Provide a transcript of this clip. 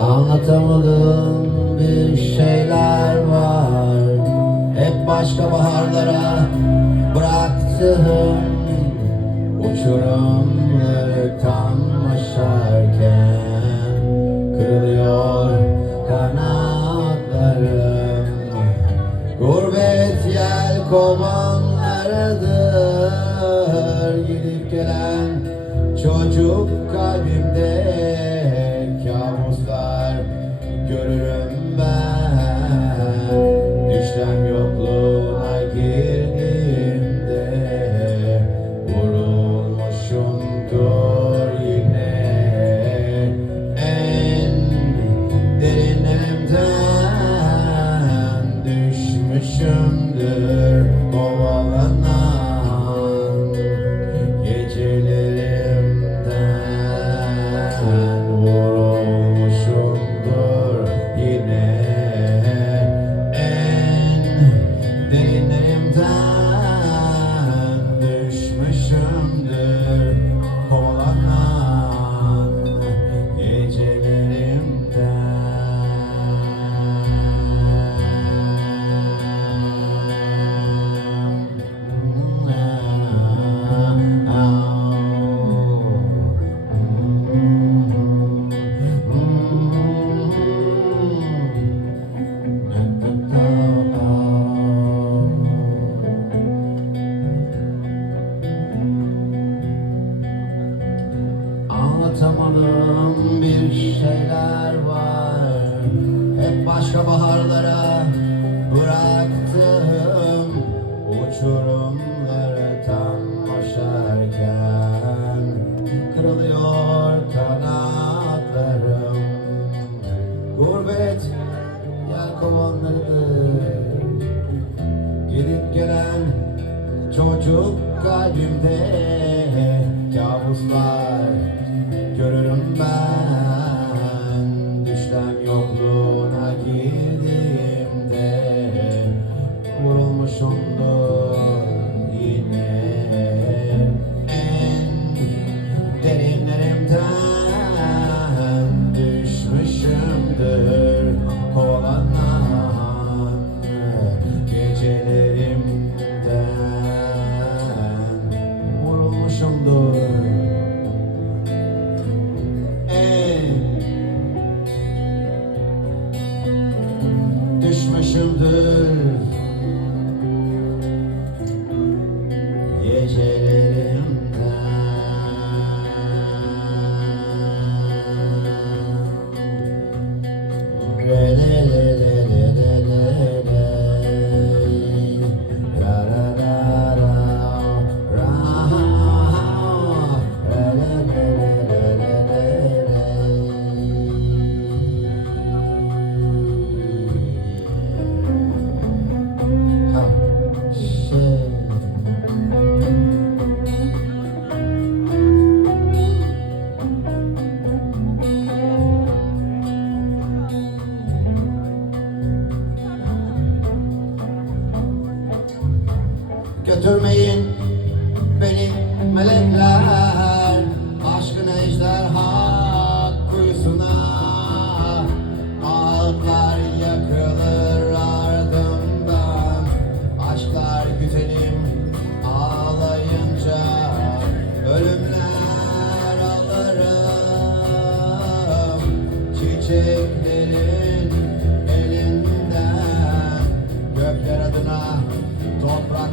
Anlatamadığım bir şeyler var. Hep başka bahar Sharam Lekha Uçurumları tam aşarken Kırılıyor kanatlarım. Gurbet yelkovanlarıdır Gidip gelen çocuk kalbimde. Kabuslar görürüm ben. the götürmeyin beni melekler aşkın ejderha kuyusuna. Ağlar yakılır ardımdan aşklar güzelim ağlayınca ölümler alırım. Çiçeklerin elinden gökler adına toprak